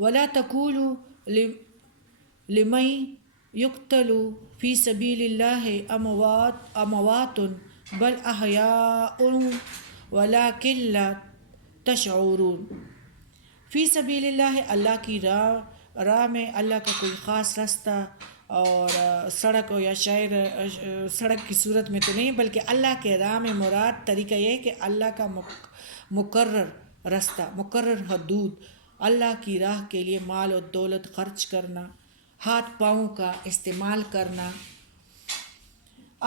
ولا تقولوا لمن يقتل في سبيل الله اموات بل احیاء ولکن لا تشعرون۔ فی سبیل اللہ، اللہ کی راہ میں، اللہ کا کوئی خاص راستہ اور سڑک یا شاعر سڑک کی صورت میں تو نہیں، بلکہ اللہ کے راہ میں مراد طریقہ یہ ہے کہ اللہ کا مقرر راستہ، مقرر حدود، اللہ کی راہ کے لیے مال و دولت خرچ کرنا، ہاتھ پاؤں کا استعمال کرنا۔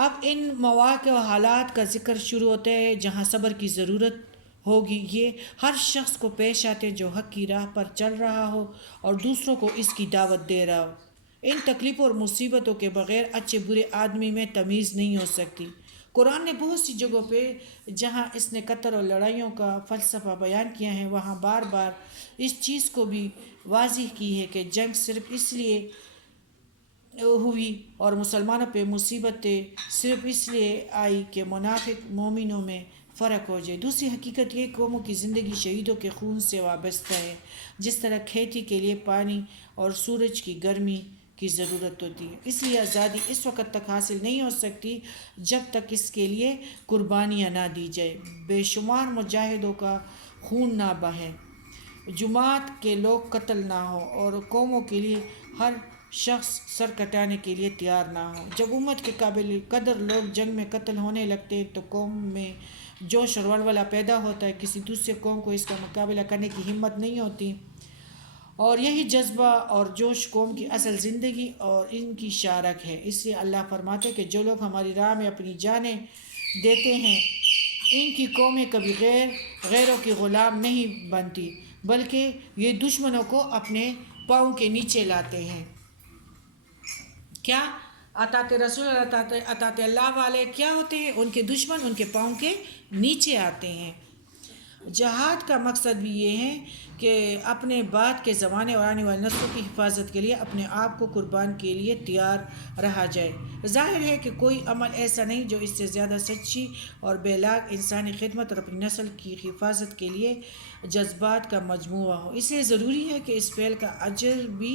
اب ان مواقع و حالات کا ذکر شروع ہوتا ہے جہاں صبر کی ضرورت ہوگی۔ یہ ہر شخص کو پیش آتے جو حق کی راہ پر چل رہا ہو اور دوسروں کو اس کی دعوت دے رہا ہو۔ ان تکلیفوں اور مصیبتوں کے بغیر اچھے برے آدمی میں تمیز نہیں ہو سکتی۔ قرآن نے بہت سی جگہوں پہ جہاں اس نے قتل اور لڑائیوں کا فلسفہ بیان کیا ہے، وہاں بار بار اس چیز کو بھی واضح کی ہے کہ جنگ صرف اس لیے ہوئی اور مسلمانوں پہ مصیبتیں صرف اس لیے آئی کہ منافق مومنوں میں فرق ہو جائے۔ دوسری حقیقت یہ قوموں کی زندگی شہیدوں کے خون سے وابستہ ہے، جس طرح کھیتی کے لیے پانی اور سورج کی گرمی کی ضرورت ہوتی ہے۔ اس لیے آزادی اس وقت تک حاصل نہیں ہو سکتی جب تک اس کے لیے قربانیاں نہ دی جائے، بے شمار مجاہدوں کا خون نہ بہے، جماعت کے لوگ قتل نہ ہو اور قوموں کے لیے ہر شخص سر کٹانے کے لیے تیار نہ ہو۔ جب امت کے قابل قدر لوگ جنگ میں قتل ہونے لگتے ہیں تو قوم میں جوش اور ولولہ پیدا ہوتا ہے، کسی دوسرے قوم کو اس کا مقابلہ کرنے کی ہمت نہیں ہوتی، اور یہی جذبہ اور جوش قوم کی اصل زندگی اور ان کی شارک ہے۔ اس لیے اللہ فرماتے کہ جو لوگ ہماری راہ میں اپنی جانیں دیتے ہیں ان کی قومیں کبھی غیروں کی غلام نہیں بنتی، بلکہ یہ دشمنوں کو اپنے پاؤں کے نیچے لاتے ہیں۔ کیا اطاعت رسول اور اطاعت اللہ والے کیا ہوتے ہیں؟ ان کے دشمن ان کے پاؤں کے نیچے آتے ہیں۔ جہاد کا مقصد بھی یہ ہے کہ اپنے بعد کے زمانے اور آنے والی نسلوں کی حفاظت کے لیے اپنے آپ کو قربان کے لیے تیار رہا جائے۔ ظاہر ہے کہ کوئی عمل ایسا نہیں جو اس سے زیادہ سچی اور بے لاگ انسانی خدمت اور اپنی نسل کی حفاظت کے لیے جذبات کا مجموعہ ہو۔ اس لیے ضروری ہے کہ اس فعل کا اجر بھی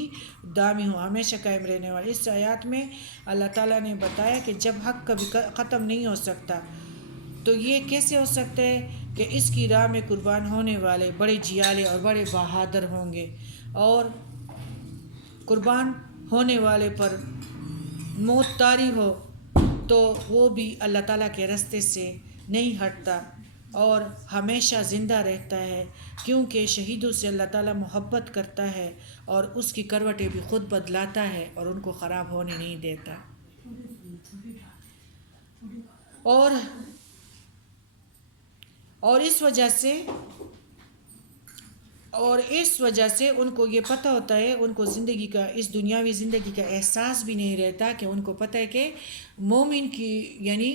دائمی ہو، ہمیشہ قائم رہنے والا۔ اس آیات میں اللہ تعالیٰ نے بتایا کہ جب حق کبھی ختم نہیں ہو سکتا تو یہ کیسے ہو سکتا ہے کہ اس کی راہ میں قربان ہونے والے بڑے جیالے اور بڑے بہادر ہوں گے، اور قربان ہونے والے پر موت طاری ہو تو وہ بھی اللہ تعالیٰ کے راستے سے نہیں ہٹتا اور ہمیشہ زندہ رہتا ہے، کیونکہ شہیدوں سے اللہ تعالیٰ محبت کرتا ہے اور اس کی کروٹیں بھی خود بدلاتا ہے اور ان کو خراب ہونے نہیں دیتا۔ اور اس وجہ سے ان کو یہ پتہ ہوتا ہے، ان کو زندگی کا، اس دنیاوی زندگی کا احساس بھی نہیں رہتا، کہ ان کو پتہ ہے کہ مومن کی یعنی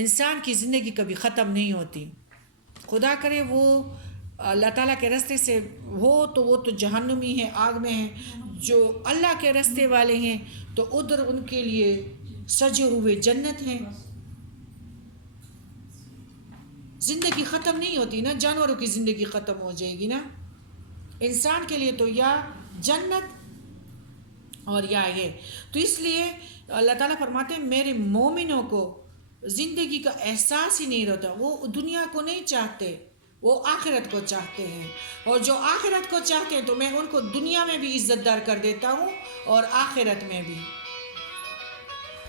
انسان کی زندگی کبھی ختم نہیں ہوتی۔ خدا کرے وہ اللہ تعالیٰ کے راستے سے ہو تو وہ تو جہنمی ہیں، آگ میں ہیں، جو اللہ کے راستے والے ہیں تو ادھر ان کے لیے سجے ہوئے جنت ہیں۔ زندگی ختم نہیں ہوتی نا، جانوروں کی زندگی ختم ہو جائے گی نا، انسان کے لیے تو یا جنت اور یا یہ۔ تو اس لیے اللہ تعالیٰ فرماتے ہیں میرے مومنوں کو زندگی کا احساس ہی نہیں رہتا، وہ دنیا کو نہیں چاہتے، وہ آخرت کو چاہتے ہیں، اور جو آخرت کو چاہتے ہیں تو میں ان کو دنیا میں بھی عزت دار کر دیتا ہوں اور آخرت میں بھی۔